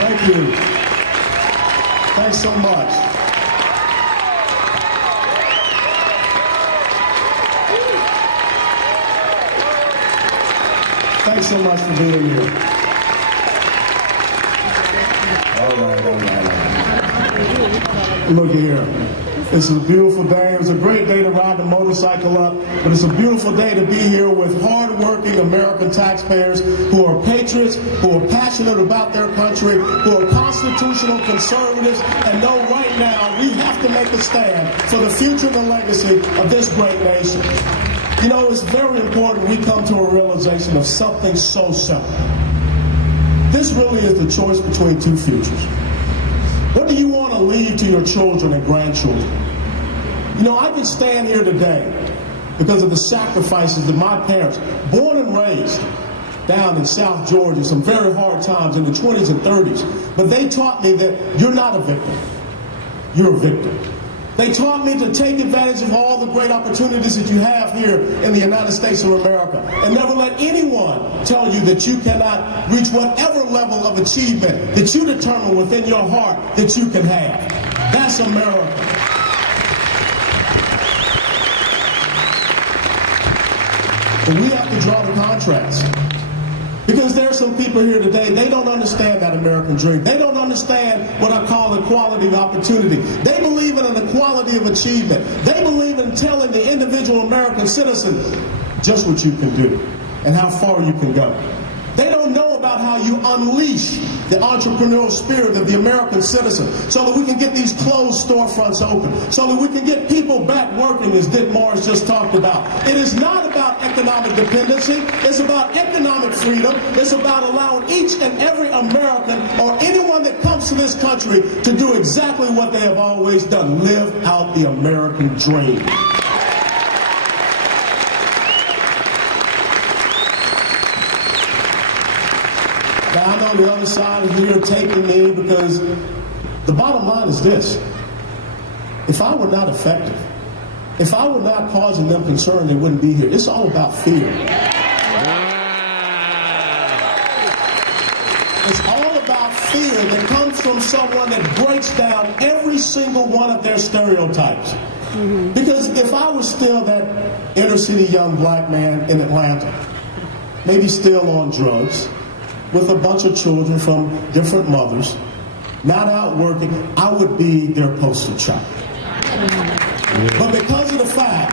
Thank you. Thanks so much. Thanks so much for being here. All right. Look here. This is a beautiful day. It was a great day to ride the motorcycle up, but it's a beautiful day to be here with hard-working American taxpayers who are patriots, who are passionate about their country, who are constitutional conservatives, and know right now we have to make a stand for the future and the legacy of this great nation. You know, it's very important we come to a realization of something so simple. This really is the choice between two futures. What do you want to leave to your children and grandchildren? You know, I can stand here today because of the sacrifices that my parents, born and raised down in South Georgia, some very hard times in the 20s and 30s, but they taught me that you're not a victim, you're a victim. They taught me to take advantage of all the great opportunities that you have here in the United States of America, and never let anyone tell you that you cannot reach whatever level of achievement that you determine within your heart that you can have. That's America. But we have to draw the contrast. Because there are some people here today, they don't understand that American dream. They don't understand what I call equality of opportunity. They believe in an equality of achievement. They believe in telling the individual American citizen just what you can do and how far you can go. They don't know about how you unleash the entrepreneurial spirit of the American citizen so that we can get these closed storefronts open, so that we can get people back working, as Dick Morris just talked about. It is not about economic dependency. It's about economic freedom. It's about allowing each and every American or anyone that comes to this country to do exactly what they have always done, live out the American dream. Now, I know the other side is here taking me because the bottom line is this. If I were not effective, if I were not causing them concern, they wouldn't be here. It's all about fear. It's all about fear that comes from someone that breaks down every single one of their stereotypes. Because if I was still that inner city young black man in Atlanta, maybe still on drugs, with a bunch of children from different mothers, not out working, I would be their poster child. But because of the fact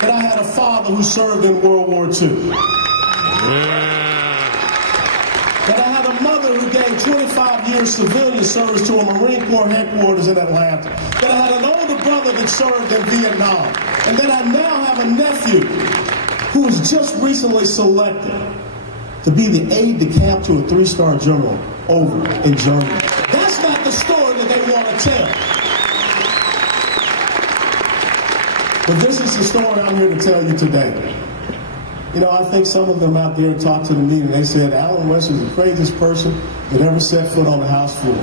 that I had a father who served in World War II, that I had a mother who gave 25 years civilian service to a Marine Corps headquarters in Atlanta, that I had an older brother that served in Vietnam, and that I now have a nephew who was just recently selected to be the aide-de-camp to a 3-star general over in Germany. That's not the story that they want to tell. But this is the story I'm here to tell you today. You know, I think some of them out there talked to the meeting. They said Alan West is the craziest person that ever set foot on the House floor.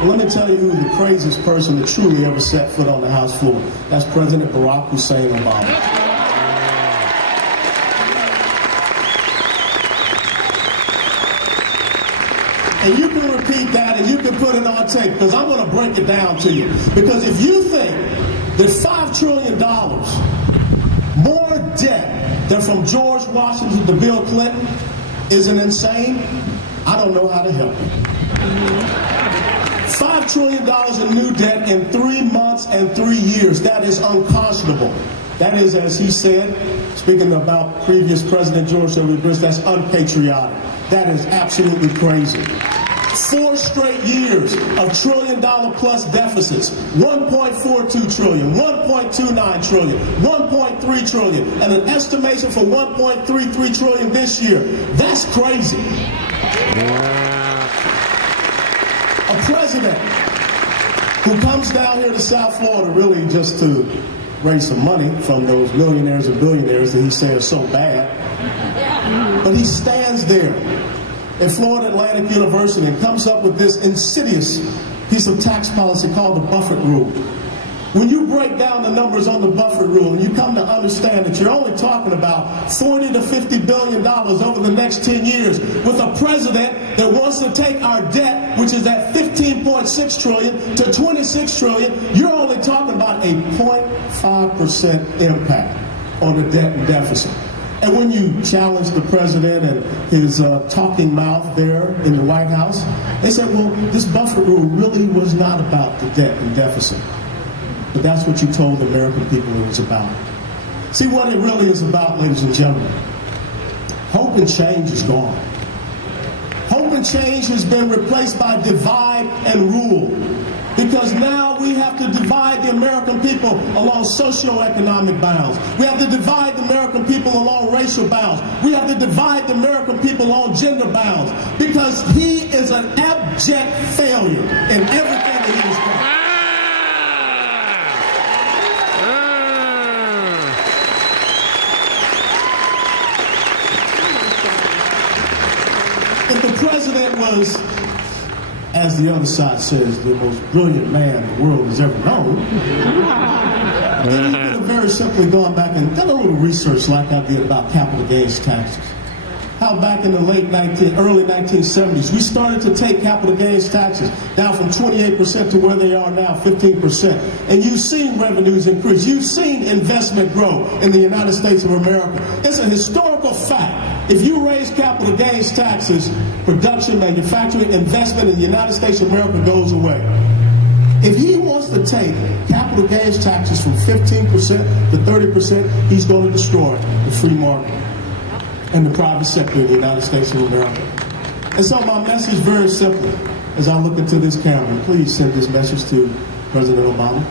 Well, let me tell you who the craziest person that truly ever set foot on the House floor. That's President Barack Hussein Obama. And you can repeat that and you can put it on tape, because I'm going to break it down to you. Because if you think that $5 trillion more debt than from George Washington to Bill Clinton isn't insane, I don't know how to help you. $5 trillion in new debt in 3 months and 3 years, that is unconscionable. That is, as he said, speaking about previous President George W. Bush, that's unpatriotic. That is absolutely crazy. 4 straight years of trillion-dollar-plus deficits, 1.42 trillion, 1.29 trillion, 1.3 trillion, and an estimation for 1.33 trillion this year. That's crazy. A president who comes down here to South Florida really just to raise some money from those millionaires and billionaires that he says are so bad, but he stands there at Florida Atlantic University and comes up with this insidious piece of tax policy called the Buffett Rule. When you break down the numbers on the Buffett Rule and you come to understand that you're only talking about $40 to $50 billion over the next 10 years with a president that wants to take our debt, which is at $15.6 trillion to $26 trillion, you're only talking about a 0.5% impact on the debt and deficit. And when you challenge the president and his talking mouth there in the White House, they said, well, this Buffett Rule really was not about the debt and deficit. But that's what you told the American people it was about. See, what it really is about, ladies and gentlemen, hope and change is gone. Hope and change has been replaced by divide and rule. Because now we have to divide the American people along socioeconomic bounds. We have to divide the American people along racial bounds. We have to divide the American people along gender bounds. Because he is an abject failure in everything that he has done. If the president was, as the other side says, the most brilliant man the world has ever known, then he could have very simply gone back and done a little research like I did about capital gains taxes. How back in the early 1970s, we started to take capital gains taxes down from 28% to where they are now, 15%. And you've seen revenues increase. You've seen investment grow in the United States of America. It's a historical fact. If you raise capital gains taxes, production, manufacturing, investment in the United States of America goes away. If he wants to take capital gains taxes from 15% to 30%, he's going to destroy the free market and the private sector in the United States of America. And so my message very simple, as I look into this camera, please send this message to President Obama.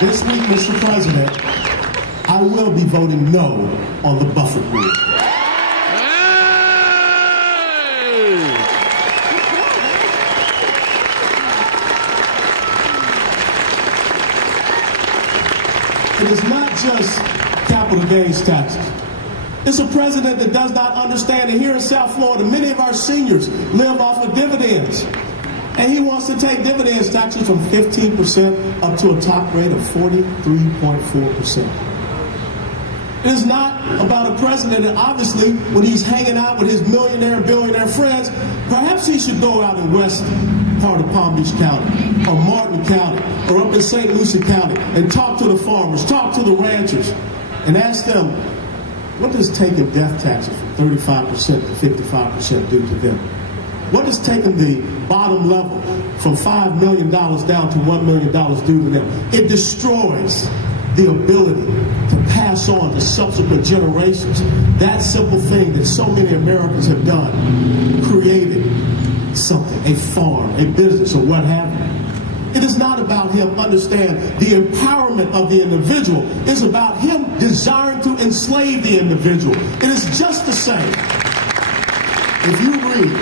This week, Mr. President, I will be voting no on the Buffett Rule. It is not just capital gains taxes. It's a president that does not understand that here in South Florida, many of our seniors live off of dividends. And he wants to take dividends taxes from 15% up to a top rate of 43.4%. It is not about a president that obviously, when he's hanging out with his millionaire and billionaire friends, perhaps he should go out in west part of Palm Beach County, or Martin County, or up in St. Lucie County, and talk to the farmers, talk to the ranchers, and ask them, what does taking death taxes from 35% to 55% do to them? What does taking the bottom level from $5 million down to $1 million do to them? It destroys the ability to pass on to subsequent generations that simple thing that so many Americans have done, created something, a farm, a business, or what have you. It is not about him understanding the empowerment of the individual. It's about him desiring to enslave the individual. It is just the same. If you read,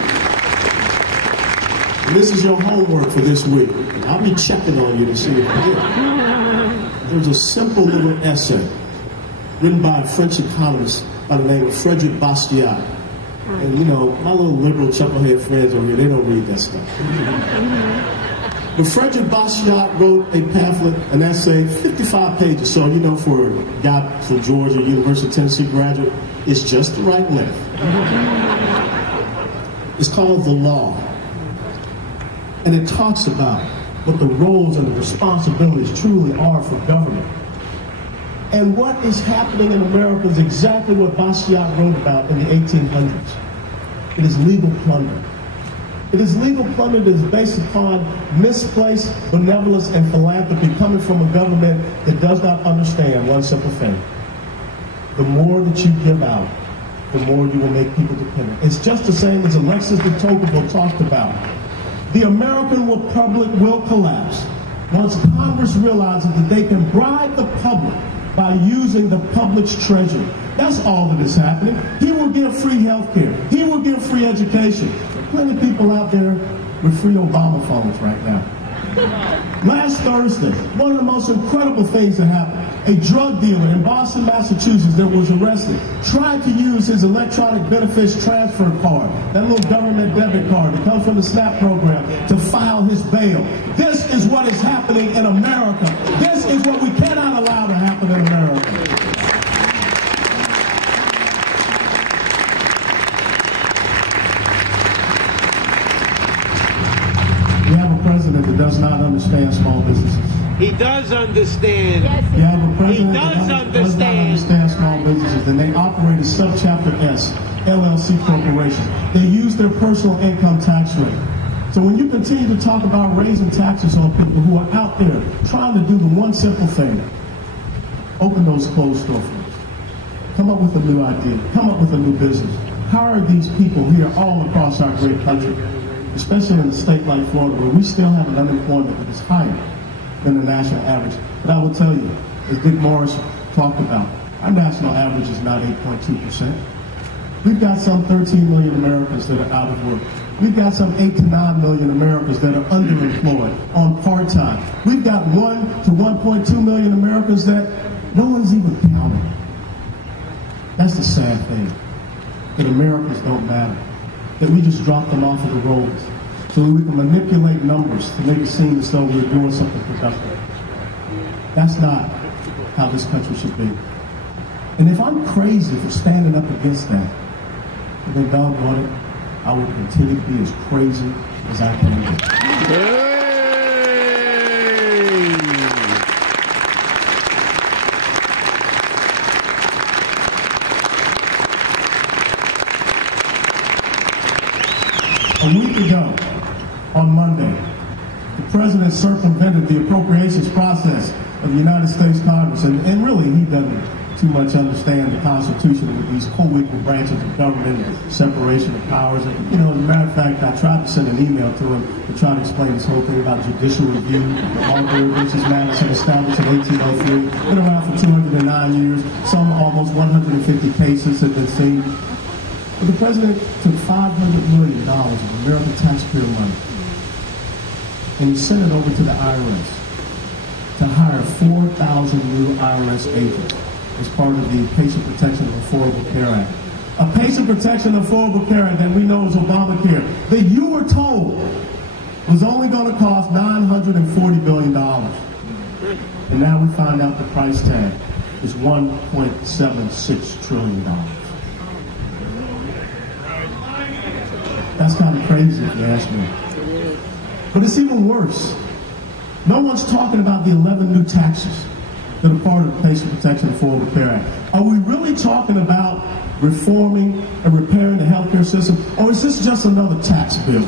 and this is your homework for this week, and I'll be checking on you to see if you did. There's a simple little essay written by a French economist by the name of Frédéric Bastiat. And you know, my little liberal chucklehead friends over here, they don't read that stuff. But Frédéric Bastiat wrote a pamphlet, an essay, 55 pages. So, you know, for a guy from Georgia, University of Tennessee graduate, it's just the right length. It's called The Law. And it talks about what the roles and the responsibilities truly are for government. And what is happening in America is exactly what Bastiat wrote about in the 1800s. It is legal plunder. It is legal plunder that is based upon misplaced benevolence and philanthropy coming from a government that does not understand one simple thing. The more that you give out, the more you will make people dependent. It's just the same as Alexis de Tocqueville talked about. The American public will collapse once Congress realizes that they can bribe the public by using the public's treasury. That's all that is happening. He will give free health care. He will give free education. There are plenty of people out there with free Obama phones right now. Last Thursday, one of the most incredible things that happened. A drug dealer in Boston, Massachusetts that was arrested tried to use his electronic benefits transfer card, that little government debit card that comes from the SNAP program, to file his bail. This is what is happening in America. This is what we cannot allow to happen in America. We have a president that does not understand small businesses. He does understand. Yes, you have a president he does that does not understand small businesses, and they operate a subchapter S, LLC corporation. They use their personal income tax rate. So when you continue to talk about raising taxes on people who are out there trying to do the one simple thing, open those closed storefronts, come up with a new idea, come up with a new business, hire these people here all across our great country, especially in a state like Florida where we still have an unemployment that is higher than the national average. But I will tell you, as Dick Morris talked about, our national average is not 8.2%. We've got some 13 million Americans that are out of work. We've got some 8 to 9 million Americans that are underemployed on part-time. We've got 1 to 1.2 million Americans that no one's even counting. That's the sad thing, that Americans don't matter, that we just drop them off of the roads so that we can manipulate numbers to make it seem as though we're doing something productive. That's not how this country should be. And if I'm crazy for standing up against that, then doggone it, I will continue to be as crazy as I can be. A week ago, on Monday, the president circumvented the appropriations process of the United States Congress, and really he doesn't too much understand the Constitution with these co-equal branches of government and separation of powers. And, you know, as a matter of fact, I tried to send an email to him to try to explain this whole thing about judicial review. Marbury v. Madison, established in 1803, been around for 209 years. Some almost 150 cases have been seen. But the president took $500 million of American taxpayer money and he sent it over to the IRS to hire 4,000 new IRS agents as part of the Patient Protection and Affordable Care Act. A Patient Protection and Affordable Care Act that we know is Obamacare, that you were told was only going to cost $940 billion. And now we find out the price tag is $1.76 trillion. That's kind of crazy if you ask me. But it's even worse. No one's talking about the 11 new taxes that are part of the Patient Protection and Affordable Care Act. Are we really talking about reforming and repairing the healthcare system, or is this just another tax bill?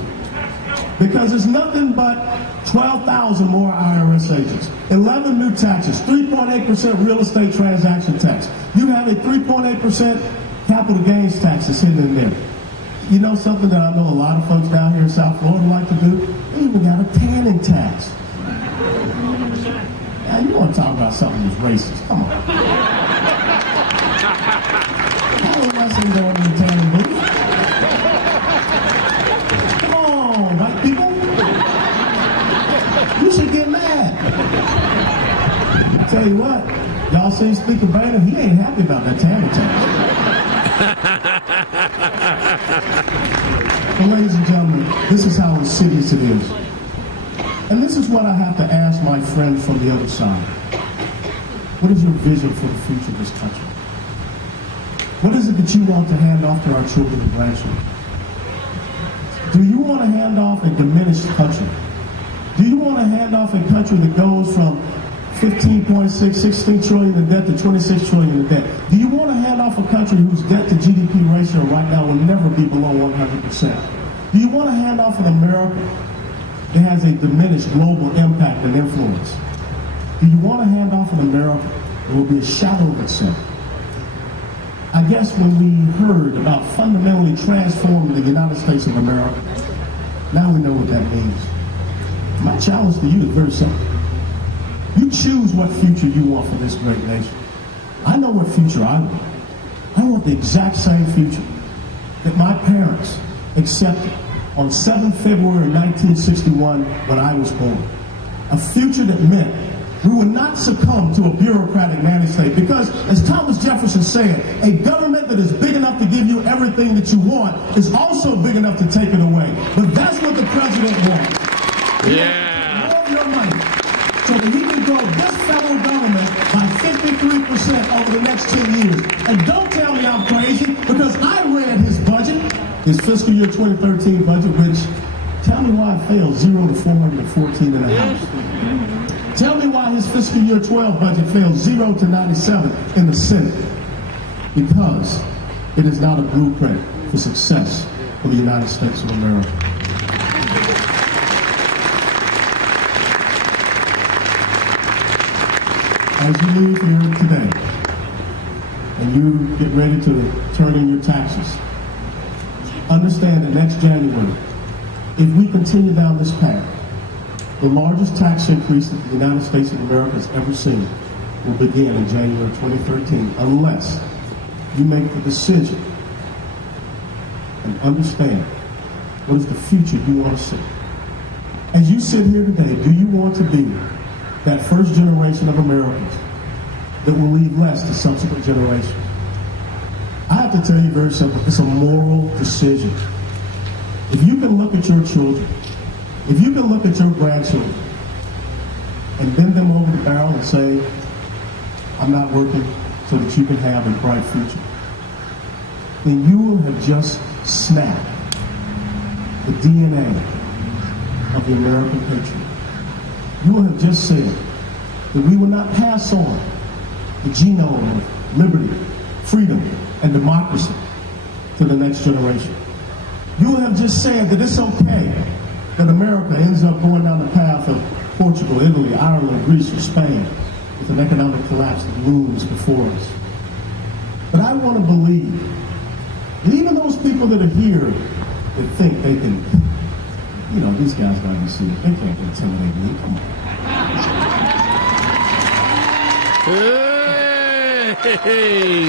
Because it's nothing but 12,000 more IRS agents, 11 new taxes, 3.8% real estate transaction tax. You have a 3.8% capital gains tax that's hidden in there. You know something that I know a lot of folks down here in South Florida like to do? They even got a tanning tax. Now, you want to talk about something that's racist. Come on. How is my son going to the tanning booth? Come on, white people. You should get mad. I tell you what, y'all seen Speaker Banner? He ain't happy about that tanning tax. Well, ladies and gentlemen, this is how insidious it is. And this is what I have to ask my friend from the other side. What is your vision for the future of this country? What is it that you want to hand off to our children and grandchildren? Do you want to hand off a diminished country? Do you want to hand off a country that goes from 16 trillion in debt to 26 trillion in debt? Do you want to hand off a country whose debt to GDP ratio right now will never be below 100%? Do you want to hand off an America that has a diminished global impact and influence? Do you want to hand off an America that will be a shadow of itself? I guess when we heard about fundamentally transforming the United States of America, now we know what that means. My challenge to you is very simple. You choose what future you want for this great nation. I know what future I want. I want the exact same future that my parents accepted on 7 February 1961 when I was born. A future that meant We will not succumb to a bureaucratic nanny state because, as Thomas Jefferson said, a government that is big enough to give you everything that you want is also big enough to take it away. But that's what the president wants. Yeah. More of your money so that he can grow this federal government by 53% over the next 10 years. And don't tell me I'm crazy because I read his budget, his fiscal year 2013 budget, which, tell me why it failed 0 to 414 in the House. Tell me why his fiscal year 12 budget failed 0 to 97 in the Senate. Because it is not a blueprint for success for the United States of America. As you leave here today and you get ready to turn in your taxes, understand that next January, if we continue down this path, the largest tax increase that the United States of America has ever seen will begin in January 2013, unless you make the decision and understand what is the future you want to see. As you sit here today, do you want to be that first generation of Americans that will leave less to subsequent generations? I have to tell you very simple, it's a moral decision. If you can look at your children, if you can look at your grandchildren and bend them over the barrel and say, I'm not working so that you can have a bright future, then you will have just snapped the DNA of the American patriot. You will have just said that we will not pass on the genome of liberty, freedom, and democracy to the next generation. You will have just said that it's okay that America ends up going down the path of Portugal, Italy, Ireland, Greece, or Spain with an economic collapse that looms before us. But I want to believe that even those people that are here that think they can, you know, these guys got to be serious. They can't intimidate me. Come on. Hey.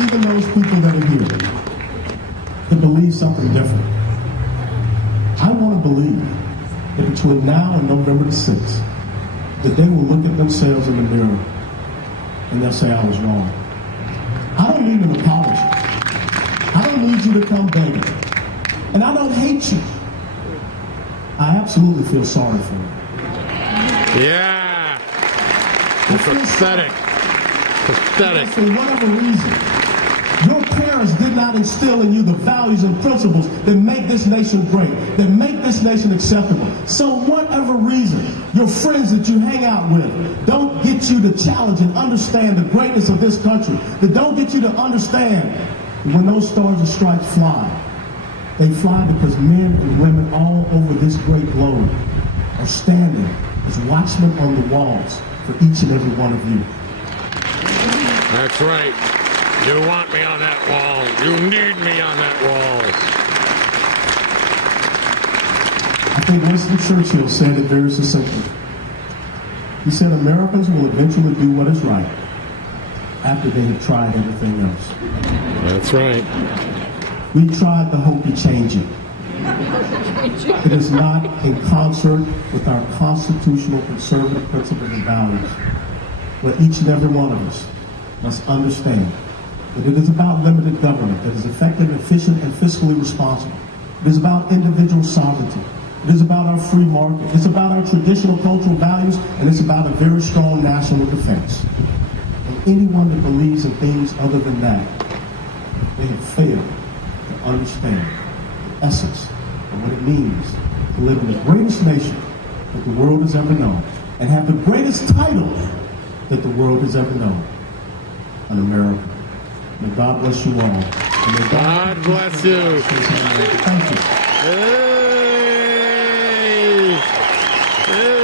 Even those people that are here that believe something different, I want to believe that between now and November the 6th, that they will look at themselves in the mirror and they'll say, I was wrong. I don't need an apology. I don't need you to come begging. And I don't hate you. I absolutely feel sorry for you. Yeah. It's pathetic. Pathetic. For whatever reason, your parents did not instill in you the values and principles that make this nation great, that make this nation acceptable. So whatever reason, your friends that you hang out with don't get you to challenge and understand the greatness of this country, that don't get you to understand that when those stars and stripes fly, they fly because men and women all over this great globe are standing as watchmen on the walls for each and every one of you. That's right. You want me on that wall. You need me on that wall. I think Winston Churchill said it very succinctly. He said, Americans will eventually do what is right after they have tried everything else. That's right. We tried the hokey changing. It is not in concert with our constitutional conservative principles and values. But each and every one of us must understand that it is about limited government that is effective, efficient, and fiscally responsible. It is about individual sovereignty. It is about our free market. It's about our traditional cultural values, and it's about a very strong national defense. And anyone that believes in things other than that, they have failed to understand the essence of what it means to live in the greatest nation that the world has ever known and have the greatest title that the world has ever known, an America. May God bless you all. And may God bless you. Thank you. Hey. Hey.